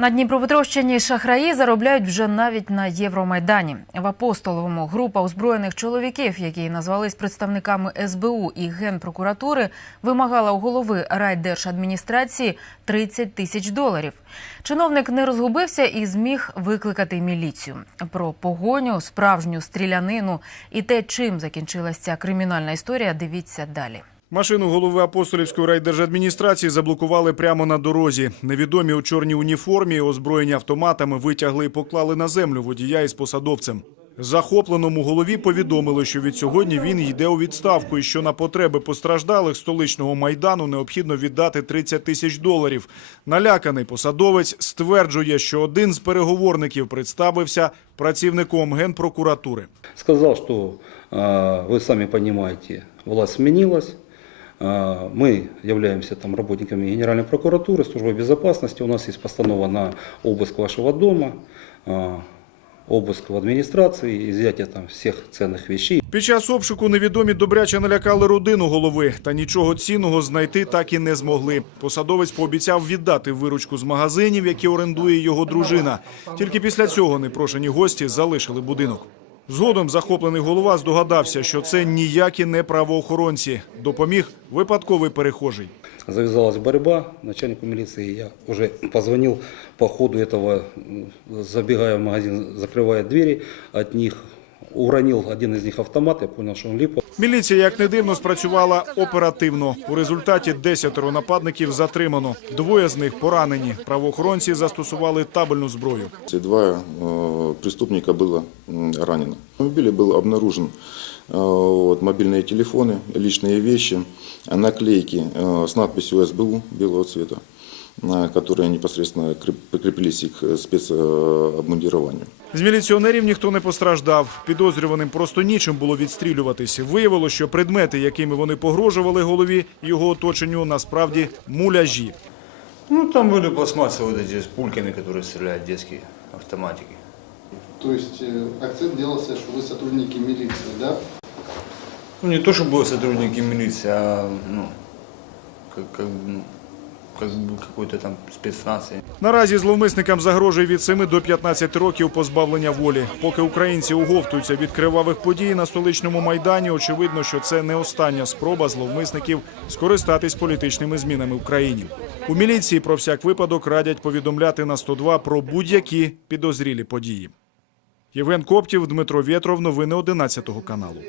На Дніпропетровщині шахраї заробляють вже навіть на Євромайдані. В Апостоловому група озброєних чоловіків, які назвались представниками СБУ і Генпрокуратури, вимагала у голови райдержадміністрації 30 тисяч доларів. Чиновник не розгубився і зміг викликати міліцію. Про погоню, справжню стрілянину і те, чим закінчилася ця кримінальна історія, дивіться далі. Машину голови апостолівської райдержадміністрації заблокували прямо на дорозі. Невідомі у чорній уніформі, озброєні автоматами, витягли і поклали на землю водія із посадовцем. Захопленому голові повідомили, що від сьогодні він йде у відставку і що на потреби постраждалих столичного майдану необхідно віддати 30 тисяч доларів. Наляканий посадовець стверджує, що один з переговорників представився працівником генпрокуратури. Сказал, что э, вы сами понимаете, власть сменилась. Э, Мы являемся там работниками Генеральной прокуратуры, службы безопасности. У нас есть постанова на обыск вашего дома, э, обыск в администрации, изъятие там всех ценных вещей. Під час обшуку невідомі добряче налякали родину голови, та нічого цінного знайти так і не змогли. Посадовець пообіцяв віддати виручку з магазинів, які орендує його дружина. Тільки після цього непрошені гості залишили будинок. Згодом захоплений голова здогадався, що це ніякі не правоохоронці. Допоміг випадковий перехожий. Завязалась борьба, начальнику милиции я уже позвонил по ходу этого, забегая в магазин, закрывая двери от них, уронил один из них автомат, я понял, что он лип. Міліція, як не дивно, спрацювала оперативно. У результаті десятеро нападників затримано. Двоє з них поранені. Правоохоронці застосували табельну зброю. Эти Два э, преступника было м, ранено. В автомобиле был обнаружен э, вот, мобильные телефоны, личные вещи, наклейки э, с надписью СБУ белого цвета, э, которые непосредственно креп- прикрепились к спецобмундированию. З міліціонерів ніхто не постраждав. Підозрюваним просто нічим було відстрілюватись. Виявилося, що предмети, якими вони погрожували голові і його оточенню, насправді муляжі. Ну, там были пластмассы вот эти с пульками, которые стреляют детские автоматики. То есть э, акцент делался, что вы сотрудники милиции, да? Ну, не то, что были сотрудники милиции, а, ну, как, как, ну, как бы какой-то там спецназ. Наразі зловмисникам загрожує від 7 до 15 років позбавлення волі. Поки українці уговтуються від кривавих подій на столичному майдані, очевидно, що це не остання спроба зловмисників скористатись політичними змінами в країні. У міліції про всяк випадок радять повідомляти на 102 про будь-які підозрілі події. Євген Коптів, Дмитро Вєтров. Новини 11 каналу.